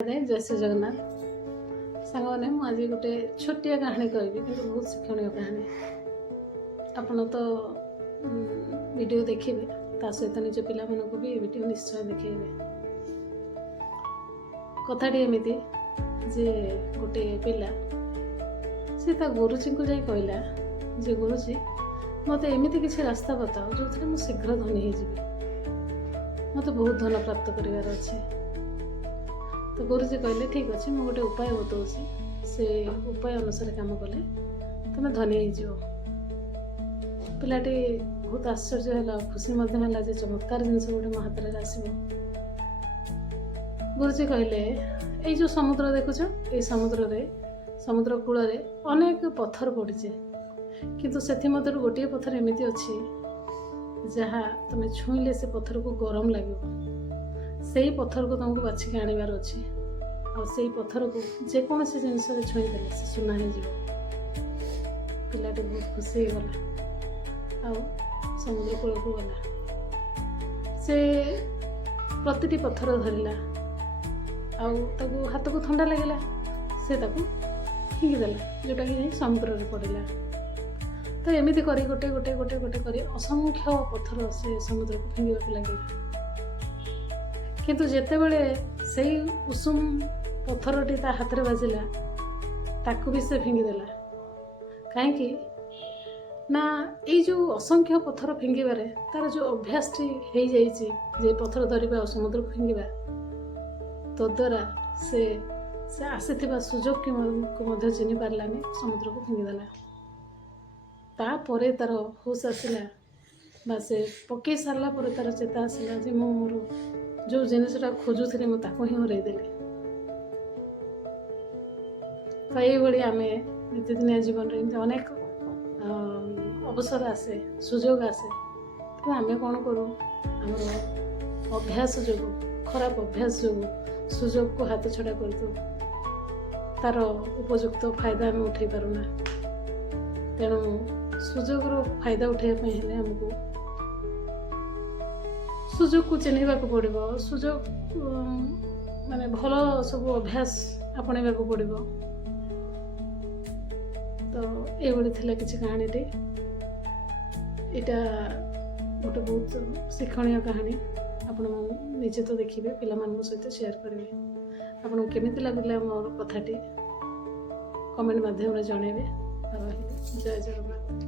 जय श्री जगन्नाथ सांग मैंने मुझे गोटे छोटिया कहानी कहबी कि बहुत शिक्षणीय कहानी आपन तो वीडियो देखिए ता सहित निज पिला मानक भी वीडियो निश्चय देखेबे। कथाटी एमती जे गोटे पिला से ता गुरुजी को जाई कहला जे गुरुजी मत एमती किसी रास्ता बताओ जो थे मुझे शीघ्र धनी हो मत बहुत धन प्राप्त कर अच्छे। तो गुरुजी कहले ठीक अच्छे मुझे गोटे उपाय बताऊँगी से उपाय अनुसार काम कले तुम धनी हो। पिलाटी बहुत आश्चर्य है खुशी है जे चमत्कार जिनस गोटे मो हाथ में आसो। गुरुजी कहले ये जो समुद्र देखुच ये समुद्र कूल अनेक पत्थर पड़े किंतु से गोटे पत्थर एमती अच्छी जहाँ तुम छुईले से पत्थर को गरम लगे से ही पत्थर को तुमको बाछिक आनबार अच्छे आई पत्थर को जेकोसी जिन छुईदे से सुना हो पिलाटी बहुत खुशी गला समुद्र कूल को गला से प्रति पत्थर धरला हाथ को ठंडा लगे से फिंगिदेला जोटा कि समुद्र में पड़ा। तो एमती कर गोटे गोटे गोटे गोटे कर असंख्य पत्थर से समुद्र को फिंगा लगे किंतु जेते बेले से उषुम पत्थरटी ता हाथ में बाजिला ताकू भी से फिंगिदेला कहीं ना ये जो असंख्य पत्थर फिंगार तार जो अभ्यास हो जाए पत्थर धरवा और समुद्र को फिंगा तद्वारा से आसी सुजोग को चिन्ह पारानी समुद्र को फिंगिदेला। तापर तार होश आसला बा से पकई सारा पर तार चेता आसला जे मोर जो जिनसा खोजुली मुझे ही हरईदेली। तो ये आम नीतिदिनिया जीवन में अनेक अवसर आसे सुजोग आसे तो आम कौन करूँ आम अभ्यास जो खराब अभ्यास जो सुजोग को हाथ छड़ा कर दो तार उपयुक्त फायदा आम उठे पारुना। तेणु सुजोगर फायदा उठाइबा हेले हमको सुजोग को चिन्हवा पड़ो सुजोग माने भल सब अभ्यास आपणा पड़ो। तो ये किसी कहानीटी यहाँ गोटे बहुत शिक्षणीय कहानी आपण निजे तो देखिए पिला सहित शेयर करेंगे आपको केमी लगुला मोर कथाटी कमेंट माध्यम जनइबे। जय जगन्नाथ।